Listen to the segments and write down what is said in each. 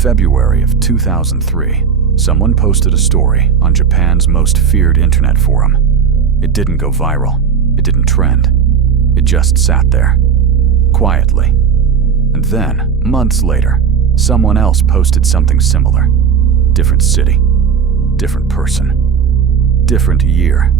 February of 2003, someone posted a story on Japan's most feared internet forum. It didn't go viral. It didn't trend. It just sat there, quietly. And then, months later, someone else posted something similar. Different city, different person, different year,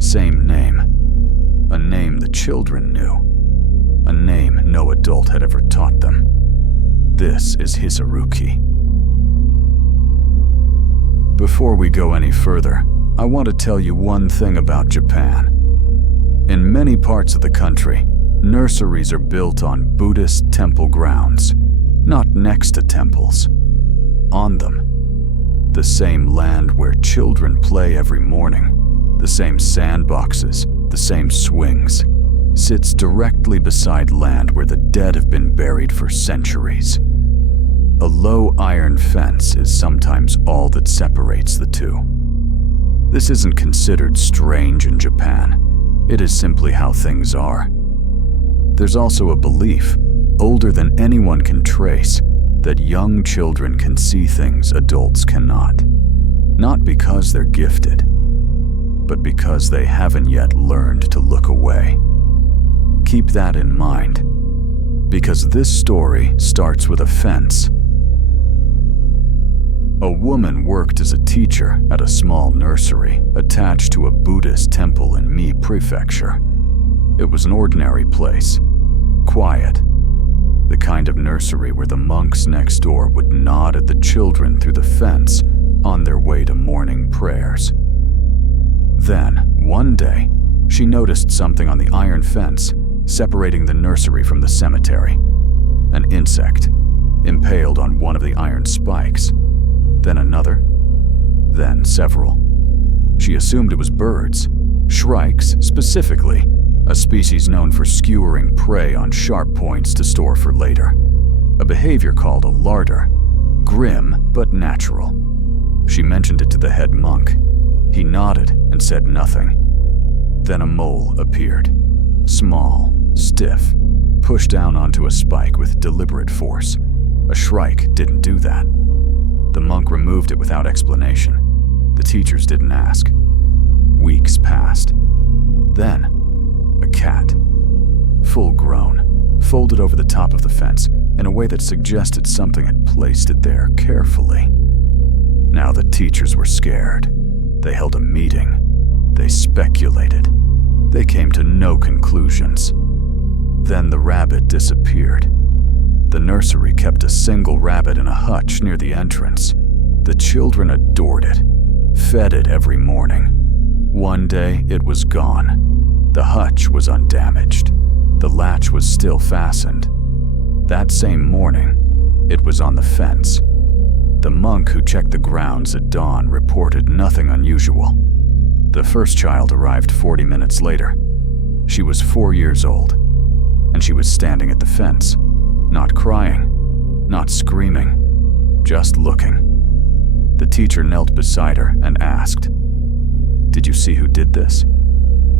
same name. A name the children knew. A name no adult had ever taught them. This is Hisaruki. Before we go any further, I want to tell you one thing about Japan. In many parts of the country, nurseries are built on Buddhist temple grounds, not next to temples. On them. The same land where children play every morning, the same sandboxes, the same swings, sits directly beside land where the dead have been buried for centuries. A low iron fence is sometimes all that separates the two. This isn't considered strange in Japan. It is simply how things are. There's also a belief, older than anyone can trace, that young children can see things adults cannot. Not because they're gifted, but because they haven't yet learned to look away. Keep that in mind, because this story starts with a fence. A woman worked as a teacher at a small nursery attached to a Buddhist temple in Mie Prefecture. It was an ordinary place, quiet, the kind of nursery where the monks next door would nod at the children through the fence on their way to morning prayers. Then, one day, she noticed something on the iron fence separating the nursery from the cemetery. An insect, impaled on one of the iron spikes. Then another, then several. She assumed it was birds, shrikes specifically, a species known for skewering prey on sharp points to store for later. A behavior called a larder, grim but natural. She mentioned it to the head monk. He nodded and said nothing. Then a mole appeared, small, stiff, pushed down onto a spike with deliberate force. A shrike didn't do that. The monk removed it without explanation. The teachers didn't ask. Weeks passed. Then, a cat, full grown, folded over the top of the fence in a way that suggested something had placed it there carefully. Now the teachers were scared. They held a meeting. They speculated. They came to no conclusions. Then the rabbit disappeared. The nursery kept a single rabbit in a hutch near the entrance. The children adored it, fed it every morning. One day, it was gone. The hutch was undamaged. The latch was still fastened. That same morning, it was on the fence. The monk who checked the grounds at dawn reported nothing unusual. The first child arrived 40 minutes later. She was 4 years old, and she was standing at the fence. Not crying, not screaming, just looking. The teacher knelt beside her and asked, "Did you see who did this?"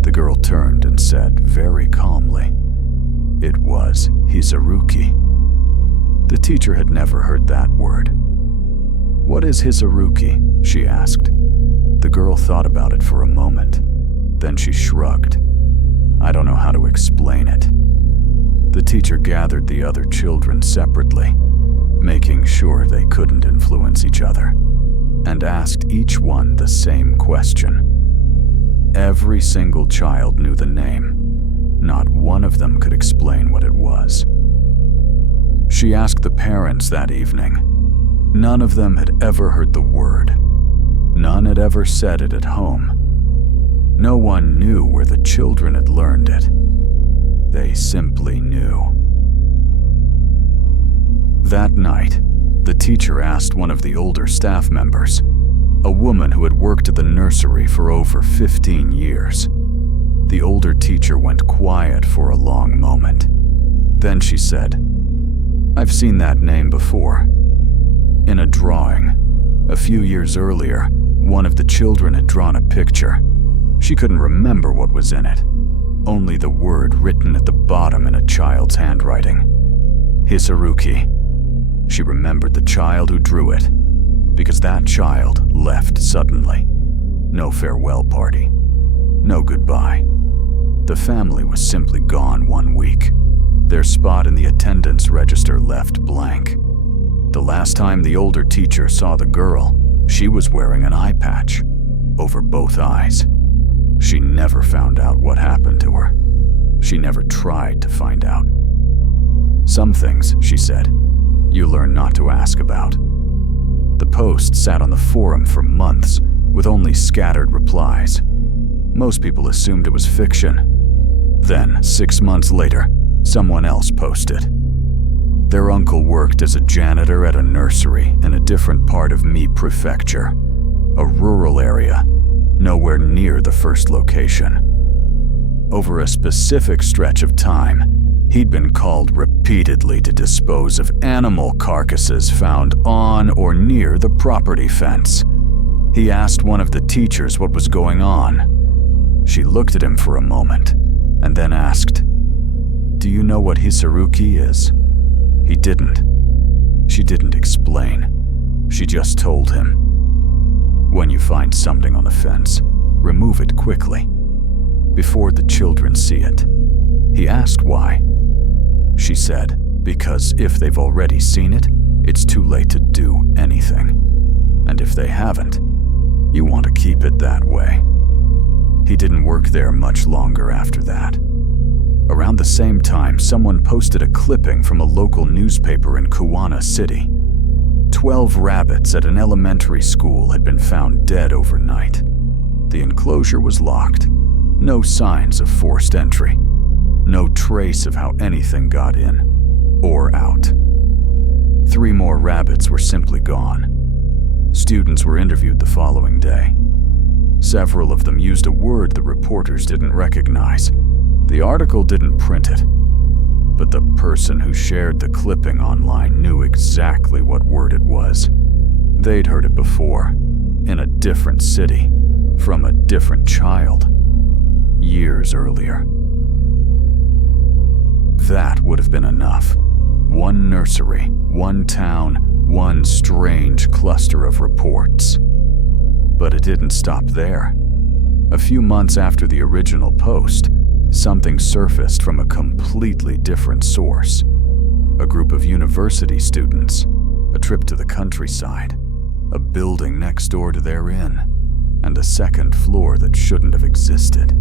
The girl turned and said very calmly, "It was Hisaruki." The teacher had never heard that word. "What is Hisaruki?" she asked. The girl thought about it for a moment. Then she shrugged. "I don't know how to explain it." The teacher gathered the other children separately, making sure they couldn't influence each other, and asked each one the same question. Every single child knew the name. Not one of them could explain what it was. She asked the parents that evening. None of them had ever heard the word. None had ever said it at home. No one knew where the children had learned it. They simply knew. That night, the teacher asked one of the older staff members, a woman who had worked at the nursery for over 15 years. The older teacher went quiet for a long moment. Then she said, "I've seen that name before. In a drawing. A few years earlier, one of the children had drawn a picture. She couldn't remember what was in it. Only the word written at the bottom in a child's handwriting. Hisaruki. She remembered the child who drew it, because that child left suddenly. No farewell party. No goodbye. The family was simply gone 1 week. Their spot in the attendance register left blank. The last time the older teacher saw the girl, she was wearing an eye patch over both eyes. She never found out what happened to her. She never tried to find out. Some things, she said, you learn not to ask about. The post sat on the forum for months with only scattered replies. Most people assumed it was fiction. Then, 6 months later, someone else posted. Their uncle worked as a janitor at a nursery in a different part of Mi Prefecture, a rural area, nowhere near the first location. Over a specific stretch of time, he'd been called repeatedly to dispose of animal carcasses found on or near the property fence. He asked one of the teachers what was going on. She looked at him for a moment, and then asked, "Do you know what Hisaruki is?" He didn't. She didn't explain. She just told him. When you find something on the fence, remove it quickly, before the children see it. He asked why. She said, because if they've already seen it, it's too late to do anything. And if they haven't, you want to keep it that way. He didn't work there much longer after that. Around the same time, someone posted a clipping from a local newspaper in Kuwana City. 12 rabbits at an elementary school had been found dead overnight. The enclosure was locked. No signs of forced entry. No trace of how anything got in or out. 3 more rabbits were simply gone. Students were interviewed the following day. Several of them used a word the reporters didn't recognize. The article didn't print it, but the person who shared the clipping online knew exactly what word it was. They'd heard it before, in a different city, from a different child, years earlier. That would have been enough. One nursery, one town, one strange cluster of reports. But it didn't stop there. A few months after the original post, something surfaced from a completely different source. A group of university students, a trip to the countryside, a building next door to their inn, and a second floor that shouldn't have existed.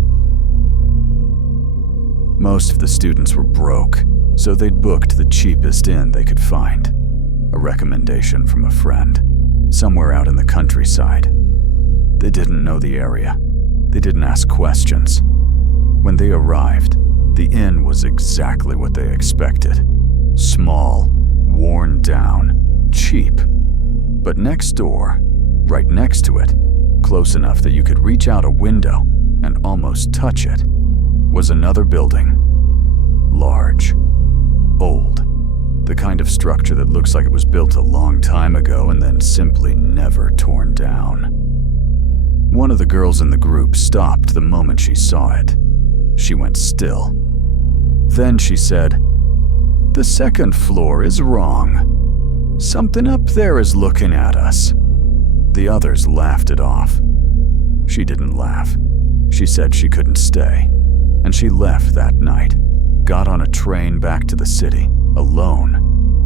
Most of the students were broke, so they'd booked the cheapest inn they could find. A recommendation from a friend, somewhere out in the countryside. They didn't know the area. They didn't ask questions. When they arrived, the inn was exactly what they expected. Small, worn down, cheap. But next door, right next to it, close enough that you could reach out a window and almost touch it, was another building. Large. Old. The kind of structure that looks like it was built a long time ago and then simply never torn down. One of the girls in the group stopped the moment she saw it. She went still. Then she said, "The second floor is wrong. Something up there is looking at us." The others laughed it off. She didn't laugh. She said she couldn't stay, and she left that night, got on a train back to the city, alone,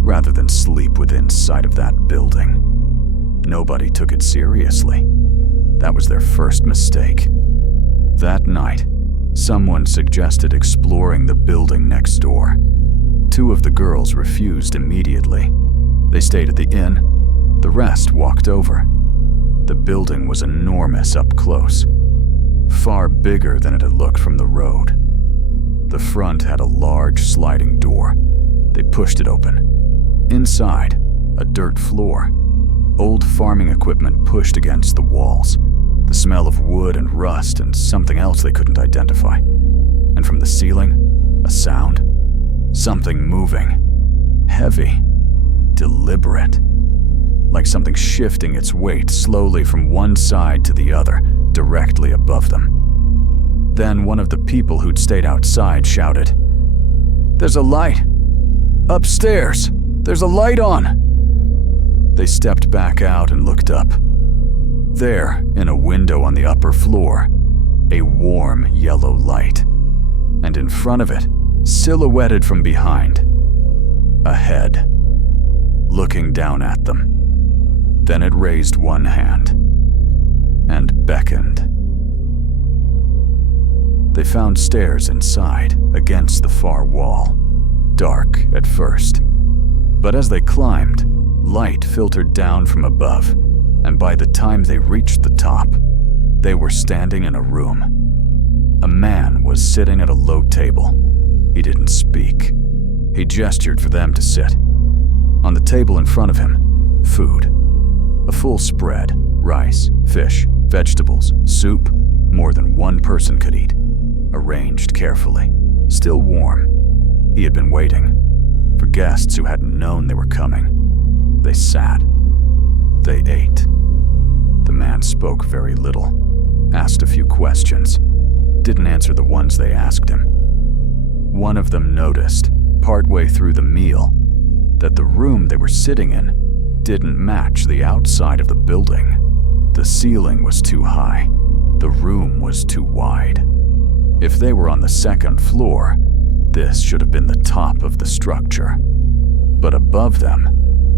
rather than sleep within sight of that building. Nobody took it seriously. That was their first mistake. That night, someone suggested exploring the building next door. 2 of the girls refused immediately. They stayed at the inn. The rest walked over. The building was enormous up close, far bigger than it had looked from the road. The front had a large sliding door. They pushed it open. Inside, a dirt floor. Old farming equipment pushed against the walls. The smell of wood and rust and something else they couldn't identify. And from the ceiling, a sound. Something moving. Heavy. Deliberate. Like something shifting its weight slowly from one side to the other, directly above them. Then one of the people who'd stayed outside shouted, "There's a light! Upstairs! There's a light on!" They stepped back out and looked up. There, in a window on the upper floor, a warm yellow light. And in front of it, silhouetted from behind, a head, looking down at them. Then it raised one hand and beckoned. They found stairs inside, against the far wall, dark at first. But as they climbed, light filtered down from above, and by the time they reached the top, they were standing in a room. A man was sitting at a low table. He didn't speak. He gestured for them to sit. On the table in front of him, food. A full spread, rice, fish, vegetables, soup, more than one person could eat. Arranged carefully, still warm. He had been waiting for guests who hadn't known they were coming. They sat. They ate. The man spoke very little, asked a few questions, didn't answer the ones they asked him. One of them noticed, partway through the meal, that the room they were sitting in didn't match the outside of the building. The ceiling was too high. The room was too wide. If they were on the second floor, this should have been the top of the structure. But above them,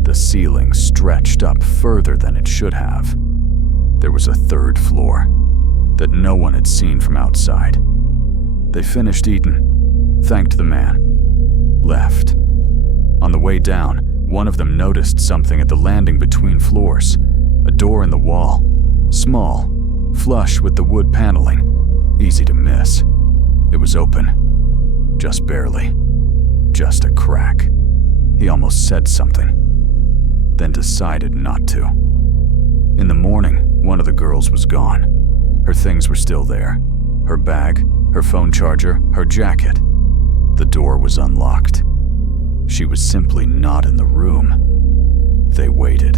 the ceiling stretched up further than it should have. There was a third floor that no one had seen from outside. They finished eating, thanked the man, left. On the way down, one of them noticed something at the landing between floors. A door in the wall, small, flush with the wood paneling, easy to miss. It was open, just barely, just a crack. He almost said something, then decided not to. In the morning, one of the girls was gone. Her things were still there. Her bag, her phone charger, her jacket. The door was unlocked. She was simply not in the room. They waited.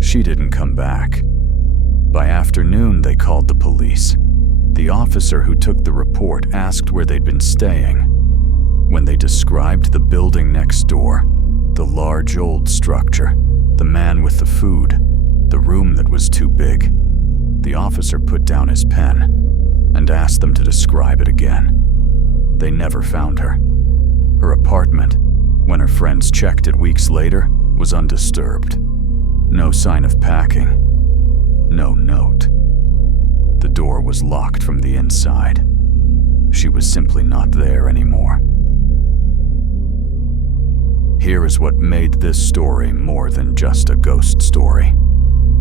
She didn't come back. By afternoon, they called the police. The officer who took the report asked where they'd been staying. When they described the building next door, the large old structure, the man with the food, the room that was too big, the officer put down his pen and asked them to describe it again. They never found her. Her apartment, when her friends checked it weeks later, was undisturbed. No sign of packing. No note. The door was locked from the inside. She was simply not there anymore. Here is what made this story more than just a ghost story.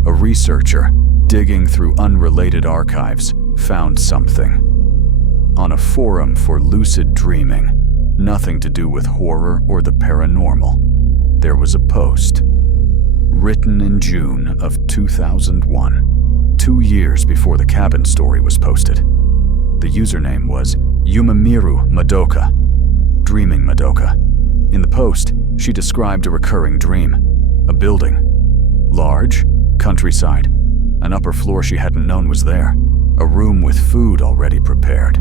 A researcher, digging through unrelated archives, found something. On a forum for lucid dreaming, nothing to do with horror or the paranormal, there was a post. Written in June of 2001, 2 years before the cabin story was posted. The username was Yumamiru Madoka, Dreaming Madoka. In the post, she described a recurring dream. A building. Large, countryside. An upper floor she hadn't known was there. A room with food already prepared.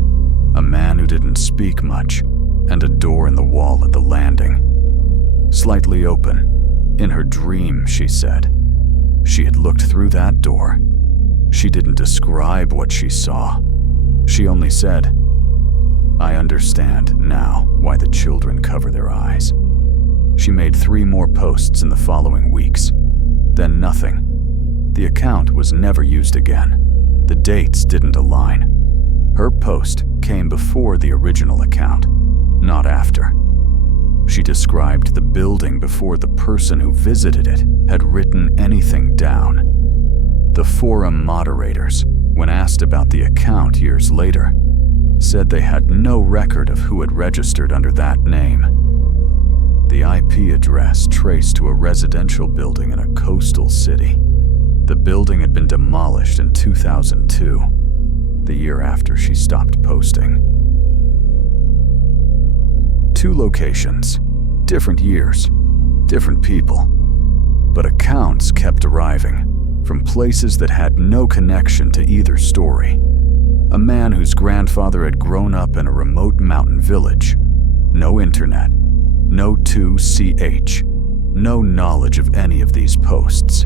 A man who didn't speak much. And a door in the wall at the landing. Slightly open. In her dream, she said. She had looked through that door. She didn't describe what she saw. She only said, "I understand now why the children cover their eyes." She made 3 more posts in the following weeks. Then nothing. The account was never used again. The dates didn't align. Her post came before the original account, not after. She described the building before the person who visited it had written anything down. The forum moderators, when asked about the account years later, said they had no record of who had registered under that name. The IP address traced to a residential building in a coastal city. The building had been demolished in 2002, the year after she stopped posting. 2 locations, different years, different people, but accounts kept arriving from places that had no connection to either story. A man whose grandfather had grown up in a remote mountain village. No internet, no 2CH, no knowledge of any of these posts.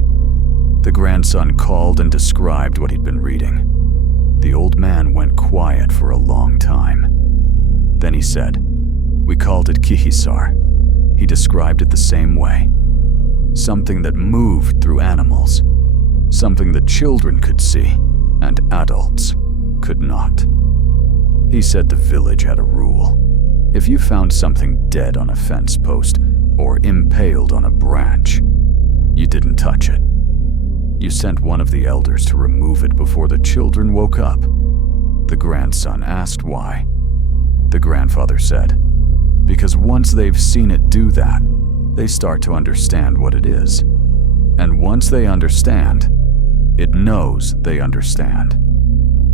The grandson called and described what he'd been reading. The old man went quiet for a long time. Then he said, "We called it Kihisar." He described it the same way. Something that moved through animals. Something that children could see and adults could not. He said the village had a rule. If you found something dead on a fence post or impaled on a branch, you didn't touch it. You sent one of the elders to remove it before the children woke up. The grandson asked why. The grandfather said, "Because once they've seen it do that, they start to understand what it is. And once they understand, it knows they understand.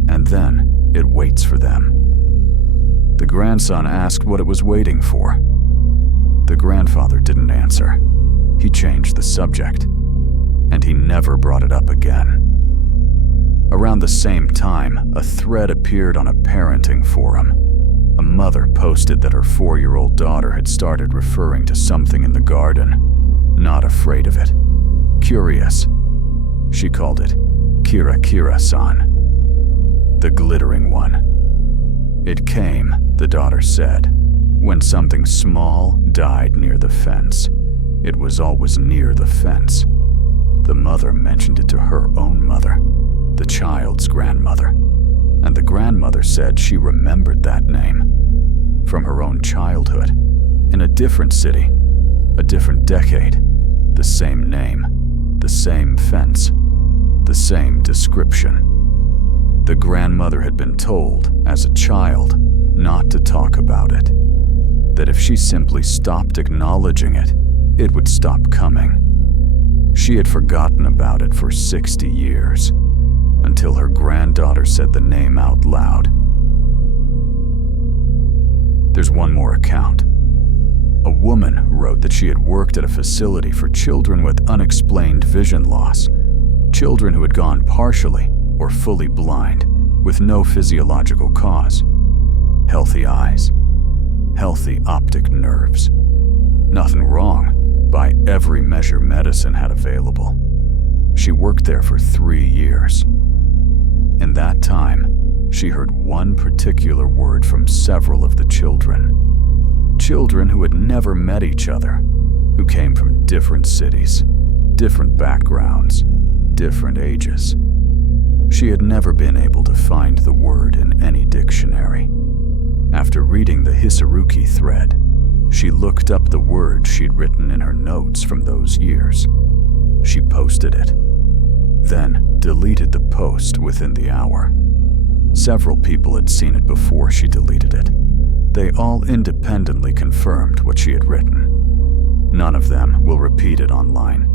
And then it waits for them." The grandson asked what it was waiting for. The grandfather didn't answer. He changed the subject, and he never brought it up again. Around the same time, a thread appeared on a parenting forum. A mother posted that her 4-year-old daughter had started referring to something in the garden, not afraid of it. Curious. She called it Kira-Kira-san, the glittering one. It came, the daughter said, when something small died near the fence. It was always near the fence. The mother mentioned it to her own mother, the child's grandmother, and the grandmother said she remembered that name from her own childhood, in a different city, a different decade, the same name, the same fence, the same description. The grandmother had been told, as a child, not to talk about it, that if she simply stopped acknowledging it, it would stop coming. She had forgotten about it for 60 years, until her granddaughter said the name out loud. There's one more account. A woman wrote that she had worked at a facility for children with unexplained vision loss, children who had gone partially or fully blind with no physiological cause. Healthy eyes, healthy optic nerves. Nothing wrong by every measure medicine had available. She worked there for 3 years. In that time, she heard one particular word from several of the children. Children who had never met each other, who came from different cities, different backgrounds, different ages. She had never been able to find the word in any dictionary. After reading the Hisaruki thread, she looked up the word she'd written in her notes from those years. She posted it, then deleted the post within the hour. Several people had seen it before she deleted it. They all independently confirmed what she had written. None of them will repeat it online.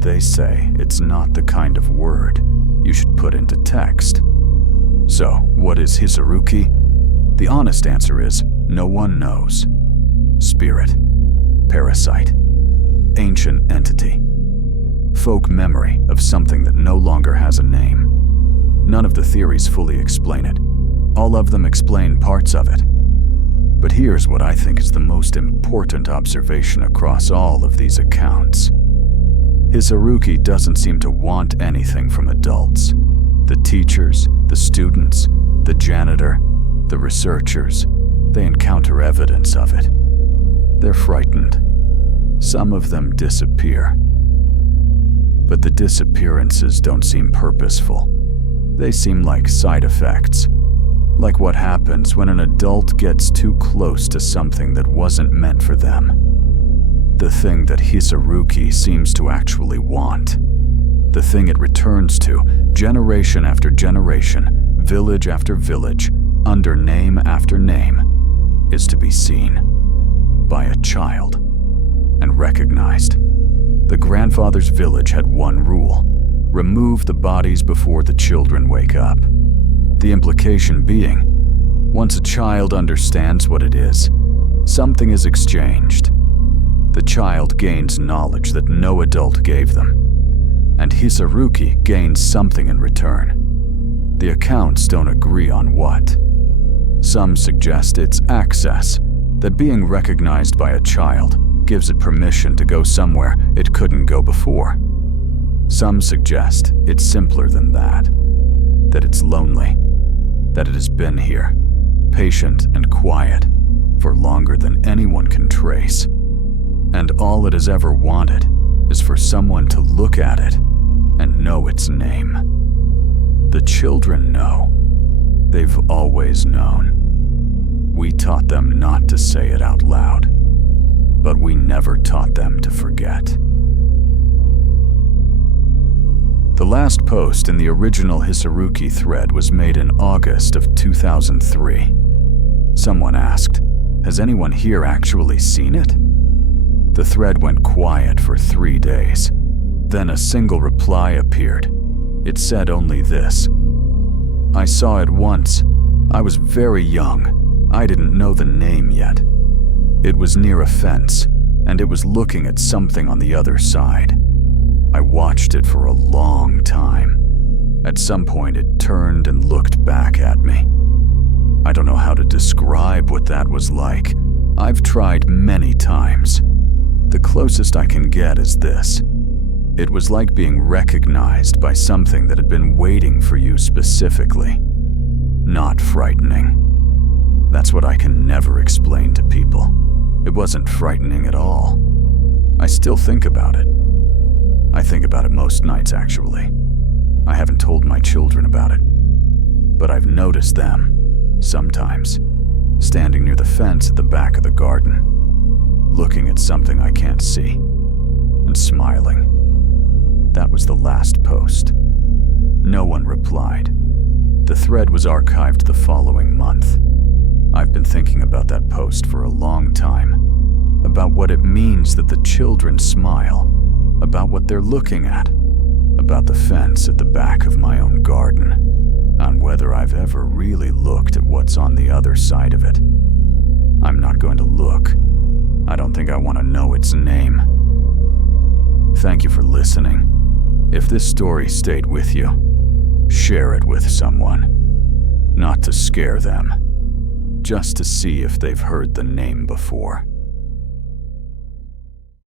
They say it's not the kind of word you should put into text. So, what is Hisaruki? The honest answer is, no one knows. Spirit, parasite, ancient entity, folk memory of something that no longer has a name. None of the theories fully explain it. All of them explain parts of it. But here's what I think is the most important observation across all of these accounts. Hisaruki doesn't seem to want anything from adults. The teachers, the students, the janitor, the researchers, they encounter evidence of it. They're frightened. Some of them disappear. But the disappearances don't seem purposeful. They seem like side effects. Like what happens when an adult gets too close to something that wasn't meant for them. The thing that Hisaruki seems to actually want. The thing it returns to, generation after generation, village after village, under name after name, is to be seen by a child and recognized. The grandfather's village had one rule: remove the bodies before the children wake up. The implication being, once a child understands what it is, something is exchanged. The child gains knowledge that no adult gave them, and Hisaruki gains something in return. The accounts don't agree on what. Some suggest it's access, that being recognized by a child gives it permission to go somewhere it couldn't go before. Some suggest it's simpler than that it's lonely, that it has been here, patient and quiet, for longer than anyone can trace. And all it has ever wanted is for someone to look at it and know its name. The children know. They've always known. We taught them not to say it out loud, but we never taught them to forget. The last post in the original Hisaruki thread was made in August of 2003. Someone asked, "Has anyone here actually seen it?" The thread went quiet for 3 days. Then a single reply appeared. It said only this: "I saw it once. I was very young. I didn't know the name yet. It was near a fence, and it was looking at something on the other side. I watched it for a long time. At some point it turned and looked back at me. I don't know how to describe what that was like. I've tried many times. The closest I can get is this. It was like being recognized by something that had been waiting for you specifically. Not frightening. That's what I can never explain to people. It wasn't frightening at all. I still think about it. I think about it most nights, actually. I haven't told my children about it, but I've noticed them, sometimes, standing near the fence at the back of the garden, looking at something I can't see, and smiling. That was the last post. No one replied. The thread was archived the following month. I've been thinking about that post for a long time, about what it means that the children smile, about what they're looking at, about the fence at the back of my own garden, on whether I've ever really looked at what's on the other side of it. I'm not going to look. I don't think I want to know its name. Thank you for listening. If this story stayed with you, share it with someone. Not to scare them, just to see if they've heard the name before.